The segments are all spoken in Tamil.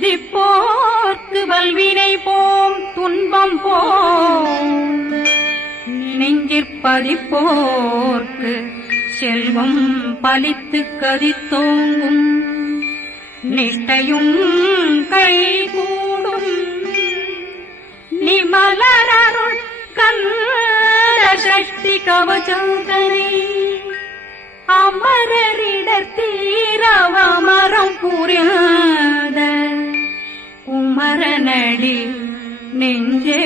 துதிப்போர்க்கு வல்வினை போம் துன்பம் போம் நெஞ்சிற்பதிப்போர்க்கு செல்வம் பலித்து கதித்தோங்கும் நிஷ்டையும் கைகூடும் நிமலரருள் கந்த சக்தி கவசந்தனை அமரரிடர் தீரவமரம் புரியாத குமரனடி நெஞ்சே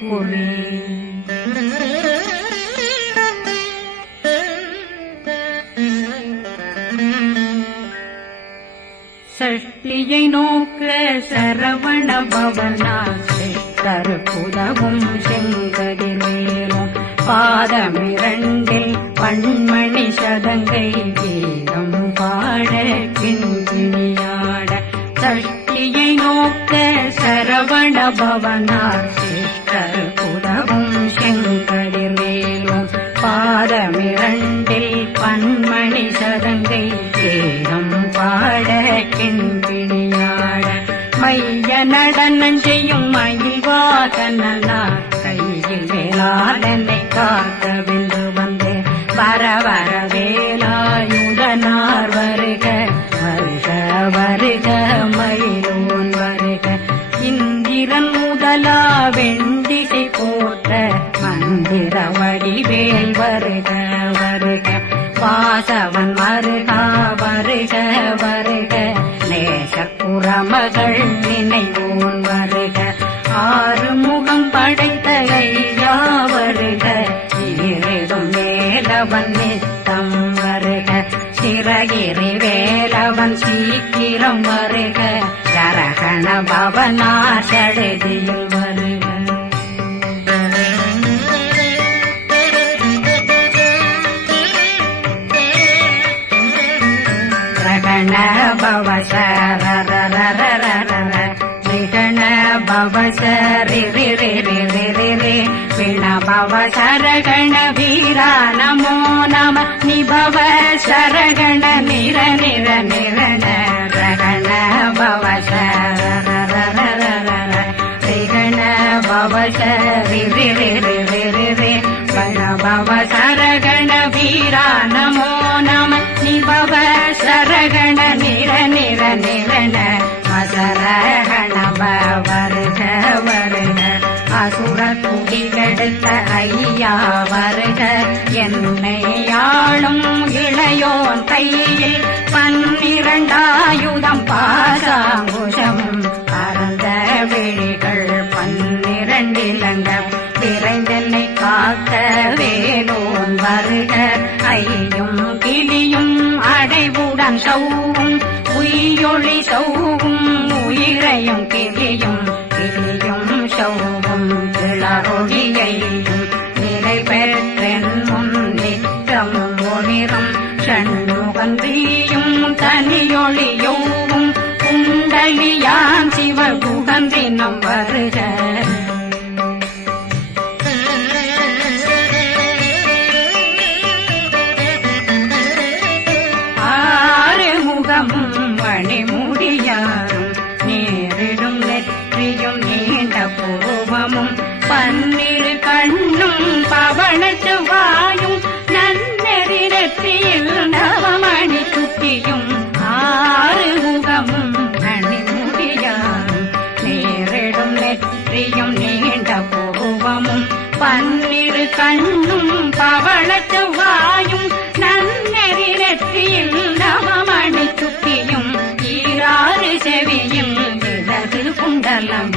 பொறி சஷ்டியை நோக்க சரவண பவனாசை கருப்புதவும் செங்கதிரேனும் பாதமிரண்டில் பண்மணி சதங்கை கீதம் பாட கிண்கிணியாட சஷ்டியை நோக்க சரவண பவனாசை கருப்புதவும் செங்கதிரேனும் பாதமிரண்டில் பண்மணி சதங்கை கீதம் பாட கிண்கிணியாட மைய நடனம் செய்யும் மயில்வாகனா கையில் வேளாளனை காக்க வென்று வந்து வர வர வேலாயுதனார் வருக வருக வருக மயிலோன் வருக இந்திரன் முதலா வெண்டிசை போற்ற மந்திர வடிவேல் வருக வருக வாசவன் வருகா வருக வருக நேசப்புறமகள் நினைவோன் வருக ஆறு முகம் படைத்த ஐயா வருக ஈரிடும் வேலவன் நித்தம் வருக சிறகிரி வேலவன் சீக்கிரம் வருக ஜரகண பவனார் சடுதியில் வருக ரகண பவசரரரரரர ரிகண பவசரி பிண பவசரகண வீரா நமோ நம நிபவ சரகண நிர நிர நிரண ரகண பவசரரரரர ரிகண பவசரி பிண பவசரகண வீரா நமோ நம நிபவ சரகண நிர நிர நிரண அசரகண வருக வருக அசுர குடிகெடுத்த ஐயா வருக என்னை ஆளும் இளையோன் கையில் 12 பாசாங்குஷம் பரந்த விழிகள் 12 இலங்கம் விரைந்தென்னை காக்க வேலோன் வருக ஐயும் கிளியும் அடைவுடன் சௌவும் உயிரொளி சௌவும் உயிரையும் கிளியும் கிளியும் சௌவும் கிளறொழியையும் நிலை பெற்றென் முன் நிற்றமும் ஒளிரும் ஷண்முகன் வீயும் தனியொளியோவும் குண்டலியான் சிவகுகந்தினம் வருக மணிமுடியாரும் நேரிடும் நெற்றியும் நீண்ட பூவமும் 12 கண்ணும் பவனத்து வாயும் நன்னெறி நெற்றியில் நவமணி சுட்டியும் 6 முகமும் மணிமுடியாரும் நேரிடும் நெற்றியும் நீண்ட பூவமும் 12 கண்ணும் பவனத்து வாயும் நன்னெறி நெற்றியில் நவமணி சுட்டியும் 6 செவியும் இடது குண்டலம்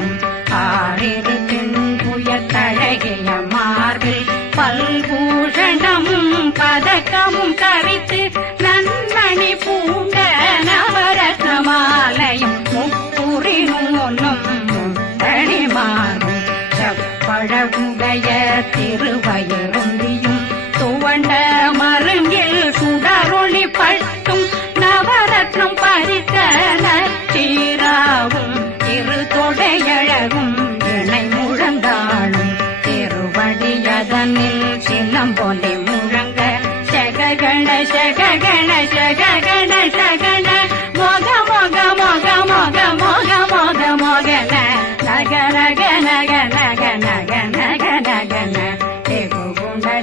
6 தென்புய தழகிய மார்பில் பல்பூஷணமும் பதக்கமும் கரித்து நன்மணி பூண்ட நவரத்ன மாலையும் முப்புரி நூலும் முத்தணிமாரும் செப்பழகுடைய திருவயருந்தியும் துவண்ட மருங்கில் சுடரொளி பட்டும் நவரத்னம் பறித்த நச்சீராவும் திருத்தொடையழகும் இணை முழந்தாளும் திருவடியதனில் சிலம்பொலி முழங்க சககண சககண சககண சகண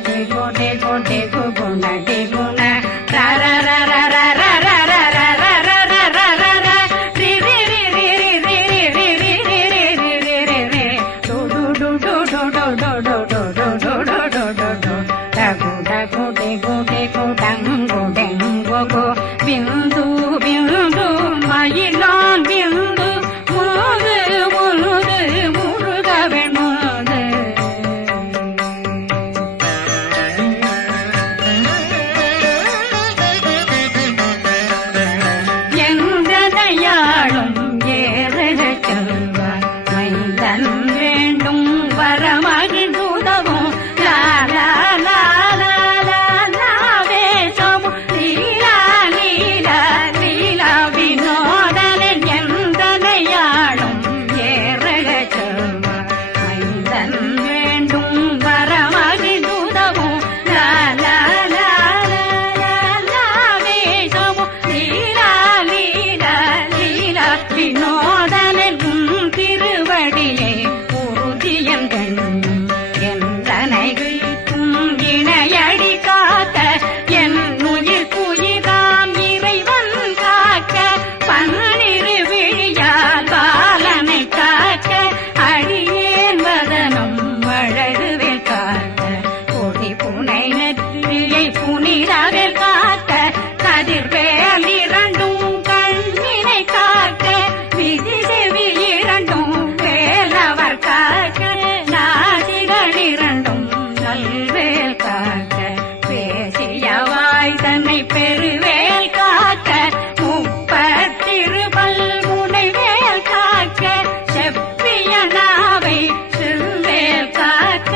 டிகு டிகு டிகு குண டிகுண ர ர ர ர ர ர ர ர ர ர ர ர ர ர ரி ரி ரி ரி ரி ரி ரி ரி ரி ரி ரி ரி ரி ரி டு டு டு டு டு டு டு டு டு டு டு டு டு டு டகு டகு டிகு டிகு டங்கு டெங்கு கு பிந்து பிந்து மயிலான் பிந்து முழுது முழுது முழுகவே முழுது எந்தனையாளும் ஏறக செல்வார் மைந்தன் வேண்டும் வரமகிழ்ந்துதவும் லா லா லா லா லா லா வேஷமும் லீலா லீலா லீலா வினோதனன் எந்தனையாளும் ஏறக செல்வார் மைந்தன் வேண்டும் வரமகிழ்ந்துதவும் லா லா லா லா லா லா வேஷமும் லீலா லீலா லீலா வினோதனன் உன் திருவடியை உறுதியன் என்றனை வீட்டும் இணையடி காக்க என் உயிர் குயிராம் இறைவன் காக்க பன்னிரு விழியால் பாலனை காக்க அடியேன் வதனம் வழகுவேல் காக்க கொடி புனை நெற்றியை புனிதவேல் காக்க கதிர்வேல் இரண்டும் கண்ணினை காக்க விதி செவி இரண்டும் வேலவர் காக்க நாசிகள் இரண்டும் நல்வேல் காக்க பேசியவாய் தன்னை பெருவேல் காக்க முப்பத்திருபல் முனைவேல் காக்க செப்பிய நாவை செவ்வேல் காக்க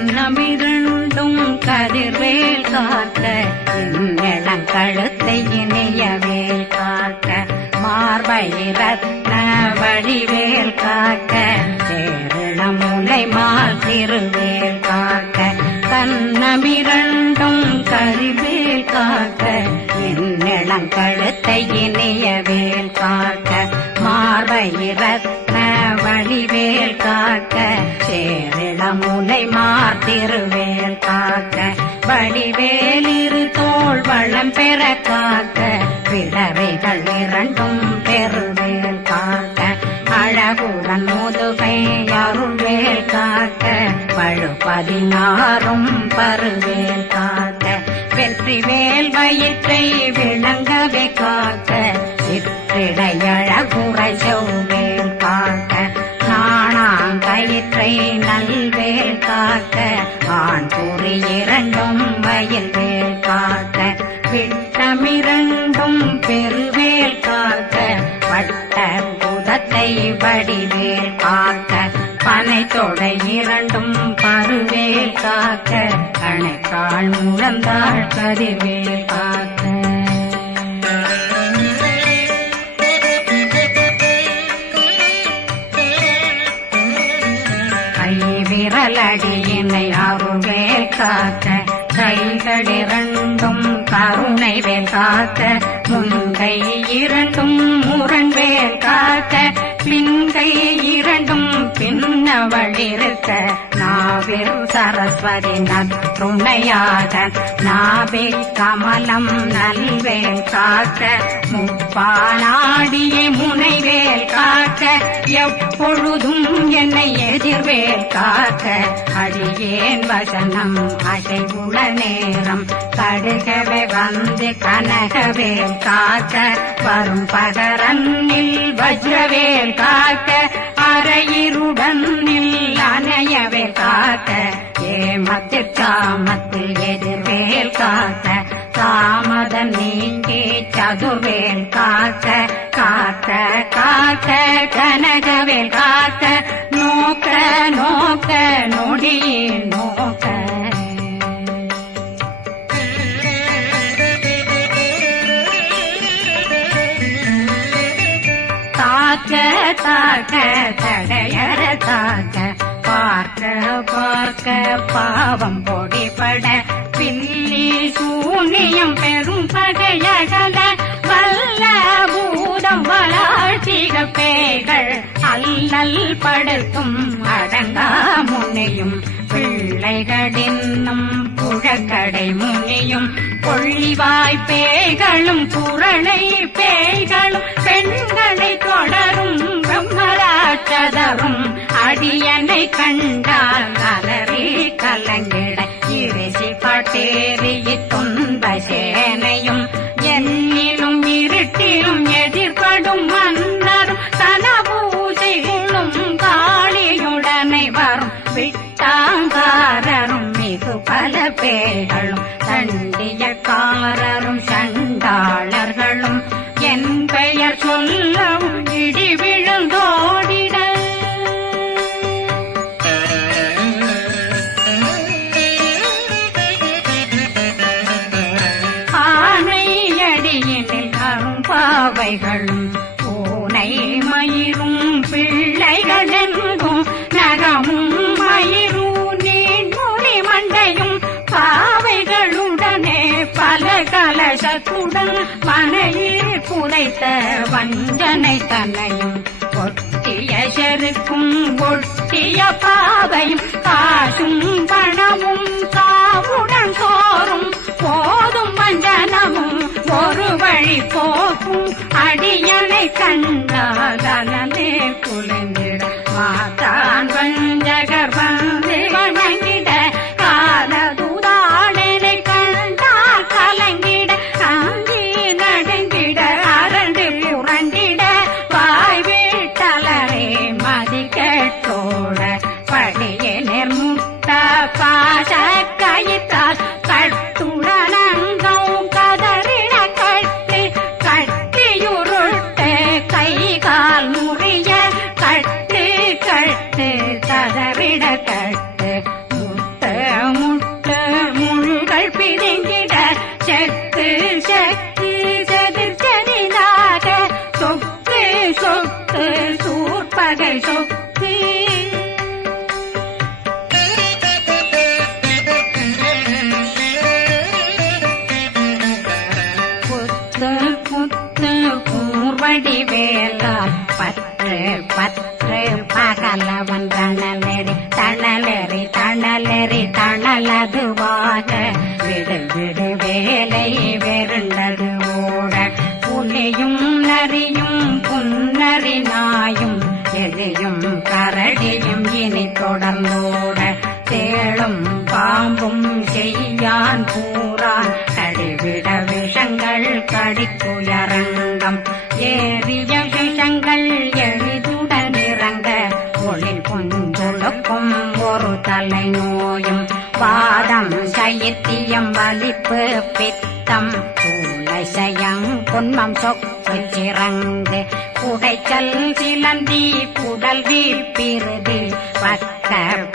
கண்ணமிரண்டும் கதிர்வேல் காக்க இளங்கழுத்தை இணையவேல் காக்க மார்பை ரத்ன வடிவேல் காக்க சேரண முலை மால் திருவேல் காக்க கண்ணமிரண்டும் கதிர்வேல் காக்க இளங்கழுத்தை இணையவேல் காக்க மார்பை ரத்ன வடிவேல் காக்க சேரண முலை மார் திருவேல் காக்க வடிவேல் இரு தோள் வளம் பெற காக்க பிறவைகள் இரண்டும் பெருவேல் காக்க அழகுடன் முதுகை அருள்வேல் காக்க பழு 16 பருவேல் காக்க வெற்றிவேல் வயிற்றை விளங்கவே காக்க சிற்றிடையழகுரை செவ்வேல் காக்க நாணாங்கயிற்றை நல்வேல் காக்க ஆண் குறி இரண்டும் வயல்வேல் காக்க விட்டமிரண்டும் பெருவேல் காக்க வட்ட புதத்தை வடிவேல் காக்க பனை தொடை இரண்டும் பருவேல் காக்க அணைக்கால் முழந்தாள் கதிர்வேல் காக்க விரலடியினை அருள்வேல் காக்க கைகள் இரண்டும் கருணை வேல் காக்க முன்கை இரண்டும் முரண்வேல் காக்க பின்கை இரண்டும் பின்னவளிருக்க நாவில் சரஸ்வதி நற்றுணையாக நாவே கமலம் நல்வேல் காக்க முப்பானாடியை முனைவேல் காக்க எப்பொழுதும் என்னை எதிர்வேல் காக்க அடியேன் வசனம் அசைவுள நேரம் கடுகவே வந்து கனகவேல் காக்க வரும் பகரன்னில் வஜ்ரவேல் காக்க அரையிருடன் அணையவே காக்க ஏமத்தில் காமத்தில் எதிர்வேல் காக்க தாமத நீங்கி சதுர்வேல் காக்க காக்க காக்க கனகவேல் காக்க நோக்க நோக்க நொடியே நோக்க தாக்க தாக்க தடையற தாக்க பார்க்க பார்க்க பாவம் பொடிபட பில்லி சூனியம் பெரும் பகையகல வல்ல பூதம் அல்லல் படுத்தும் அடங்கா முனையும் பிள்ளைகளின்னும் புழக்கடை முனியும் கொள்ளிவாய் பேய்களும் குரளை பேய்களும் பெண்களை தொடரும் பிரம்மராட்சதரும் அடியனை கண்டால் அலறி கலங்கிட இரிசி பட்டேறிய துன்ப சேனையும் என்னிலும் இருட்டிலும் எதிர்படும் மன்னரும் தனபூஜைகளும் காளியுடனை வரும் விட்டாங்காரரும் மிகு பல பேர்களும் தண்டியக்காரரும் சண்டாளர்களும் என் பெயர் சொல்லவும் இடி விழுந்தோடிட ஆனையடியினில் அரும்பாவைகளும் பூனை மயிரும் பிள்ளைகளெங்கும் நகமும் மயிரும் நீண்முடி மண்டையும் பாவைகளுடனே பல கலசத்துடன் மனையில் புதைத்த வஞ்சனை தன்னையும் ஒட்டிய செருக்கும் ஒட்டிய பாவையும் காசும் பணமும் காவுடன் சோறும் போதும் வஞ்சனமும் ஒரு வழி போக்கும் அடியனை கண்டாலே குளிர்ந்திட மாத்தான் வஞ்சகர் வந்து வணங்கிட காலதுதாடனை கண்டால் கலங்கிட அங்கி நடுங்கிட அரண்டு புரண்டிட வாய் வீட்டலரே மதி கேட்டோட படியே நிர்முட்ட பாச கயிற்றால் கட்டுடனங்கும் கதறிட கட்டு கட்டியுருட்டு கை கால் முறிய கட்டு கட்டு கதறிட கட்டு முட்டு முட்டு முள்கள் பிதுங்கிட செக்கு செக்கு செதிர் செதிலாக சொக்கு சொக்கு சூர்பகை சொக்கு புத்து புத்து கூர்வடி வேலால் பற்று பற்று பகலவன் தணலெறி தணலெறி தணலெறி தணலதுவாக விடு விடு வேலை வெருண்டது ஓட புலியும் நரியும் புன்னரி நாயும் எலியும் கரடியும் இனி தொடர்ந்தோட தேளும் பாம்பும் செய்யான் பூரான் கடிவிட விஷங்கள் கடிக்குயரங்கம் ஏறிய விஷங்கள் எளிதுடன் இறங்க ஒளில் புஞ்சுழுக்கும் ஒரு தலை நோயும் பாதம் சைத்தியம் வலிப்பு பித்தம் சூளைசயம் புன்மம் சொக்கு சிறங்கு குடைச்சல் சிலந்தி குடல் வீப்பிருதி பக்க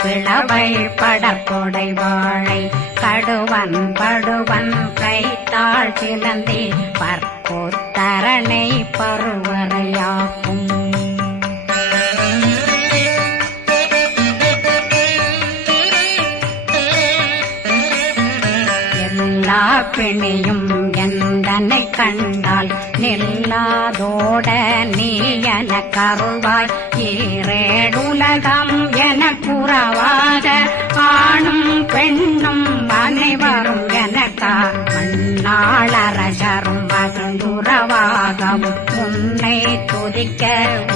பிளவை படற்கொடை வாழை கடுவன் படுவன் கைத்தாள் சிலந்தி பற்போத்தரணை பருவரையாக்கும் எல்லா பிணியும் எந்தனை கண்டால் நில்லாதோட நீ என கருள்வாய் ஈரேடுலகம் என குறவாக ஆணும் பெண்ணும் அனைவரும் எனக்கா மண்ணாளரசரும் மகந்துறவாகவும் உன்னை துதிக்க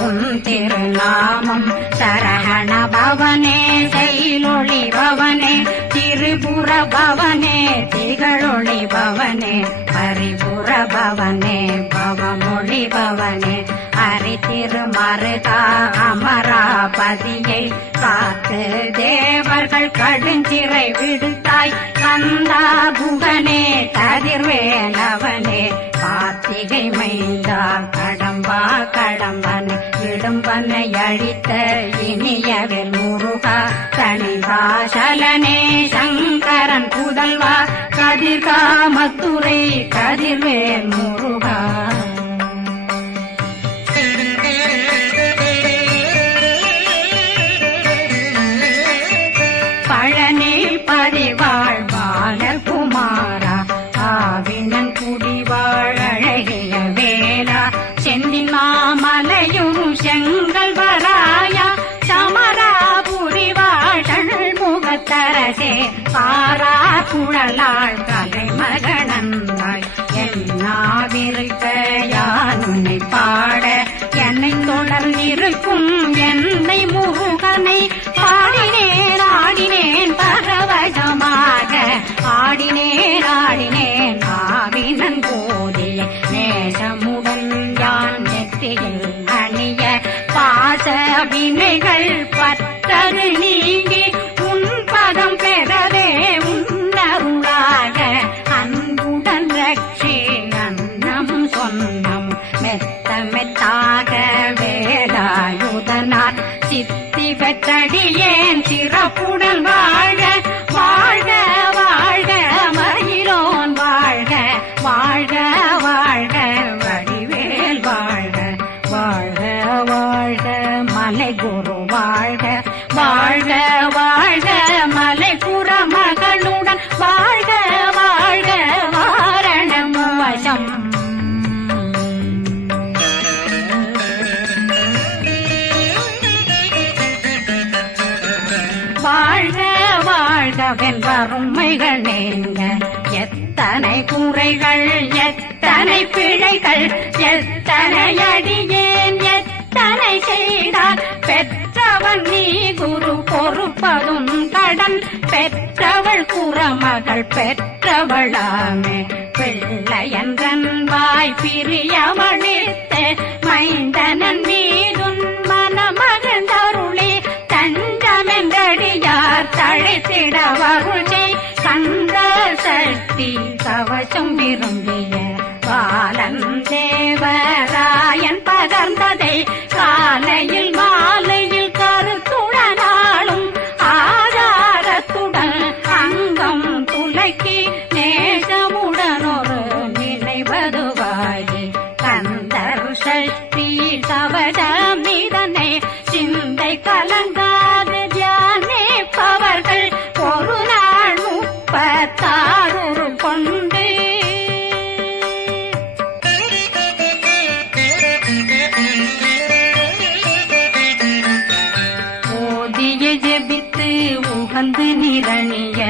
உன் திருநாமம் சரகண பவனே செயலொளி பவனே திரிபுர பவனே திகழொளி பவனே பரிபுர பவனே பவமொழி பவனே ஹரி திருமருகா அமராபதியை காத்து தேவர்கள் கடுஞ்சிறை விடுத்தாய் கந்தா குகனே கதிர்வேலவனே கார்த்திகை மைந்தா கடம்பா கடம்பனை இடும்பனை அழித்த இனியவில் முருகா தனிபாசலனே சங்கரன் புதல்வா கதிர்காமத்துறை கதிர்வேல் முருகா பழனி பதிவாழ் பாலர் குமாரா ஆவினன் குடிவாழ் அழகிய வேலா செந்தில் மாமலையும் செங்கல் வரா அரசே காரா குழலாள் கலைமகனந்தாய் என்னாவிருக்க யான் உன்னை பாட என்னை தொடர்ந்திருக்கும் என்னை முருகனை பாடினேன் ஆடினேன் பரவசமாக ஆடினேன் ஆவினன் போதிய நேசமுடன் யான் நெற்றியில் அணிய பாச வினைகள் பற்றரு நீங்கி உன் பதம் பெறவே உன்னருளாக அன்புடன் ரட்சி அன்னம் சொன்னம் மெத்த மெத்தாக வேலாயுதனார் சித்தி பெற்றடியேன் சிறப்புடன் வாழ்க வாழ்க வாழ்க மயிலோன் வாழ்க வாழ்க வாழ்க வடிவேல் வாழ்க வாழ்க வாழ்க மலை குரு வாழ்க வாழ்க வாழ்க மலை குறமகனுடன் வாழ்க வாழ்க வாரணம் வசம் வாழ்க வாழ்க வெண்பருமைகள் நீங்க எத்தனை குறைகள் எத்தனை பிழைகள் எத்தனை அடியேன் எத்தனை செய்தால் பெற்றவன் நீ குரு பொறுப்பதும் கடன் பெற்றவள் குறமகள் பெற்றவளாமே பிள்ளையன்றன் வாய் பிரியவழித்த மைந்தனன் மீதுன் மனமகந்தருளி தஞ்சமென்றடியார் தழைத்திட வருளை கந்த சக்தி கவசம் விரும்பிய பாலன் தேவராயன் பகர்ந்ததை காலையில் மாலையில் கருத்துடனாலும் ஆதாரத்துடன் அங்கம் துலக்கி நேசமுடனொரு நினைவதுவாகி கந்தர் சக்தி கவசமிதனை சிந்தை கலங்காது தியானிப்பவர்கள் ஒரு நாள் 36 கொண்டு ஓதிய ஜெபித்து உகந்து நிரணிய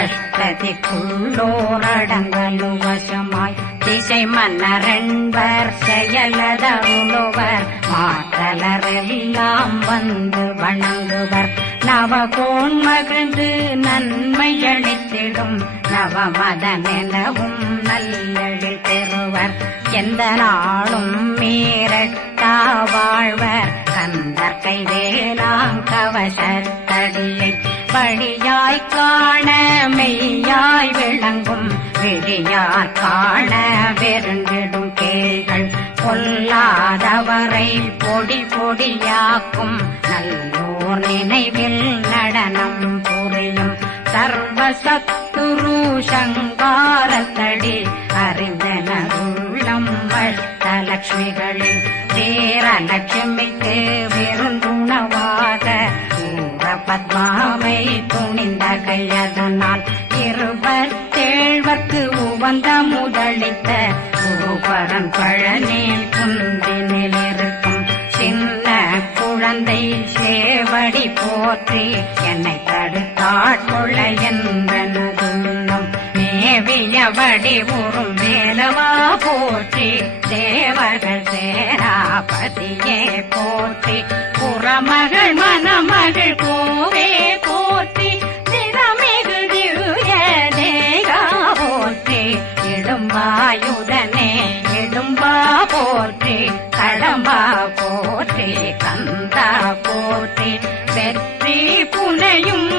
அஷ்டதிக்குள்ளோரடங்கலு வசமாய் திசை மன்னரன்பர் செயலதருளுவர் மாற்றலரெல்லாம் வந்து வணங்குவர் நவகோன் மகிழ்ந்து நன்மையளித்திடும் நவமதனெனவும் நல்லெழில் பெறுவர் எந்த நாளும் மீறட்டா வாழ்வர் கந்தர் கைவேலாம் கவசத்தடியை வழியாய் காண மெய்யாய் விளங்கும் விழியார் காண வெருண்டிடும் கேள்கள் பொல்லாதவரை பொடி பொடியாக்கும் நல்லோர் நினைவில் நடனம் புரியும் சர்வசத்துரு சங்காரத்தடி அறிந்தனருள்ளம் அஷ்டலட்சுமிகளில் சேரலட்சுமிக்கு விருந்துணவாக பத்மாவை துணிந்த கையதனால் 27 உவந்த முதலித்த குருபரன் பழனி குந்தினில் இருக்கும் சின்ன குழந்தை சேவடி போற்றி என்னை தடுத்தாட்கொள்ள என்பனதுன்னும் மேவியபடி உறும் வேலவா போற்றி தேவர்கள் சேராபதியே போற்றி புறமகள் மணமகள் கோவே போற்றி திறமிகு திவ்ய தேகா போற்றி இடும்பாயுதனே இடும்பா போற்றி கடம்பா போற்றி கந்தா போற்றி வெற்றி புனையும்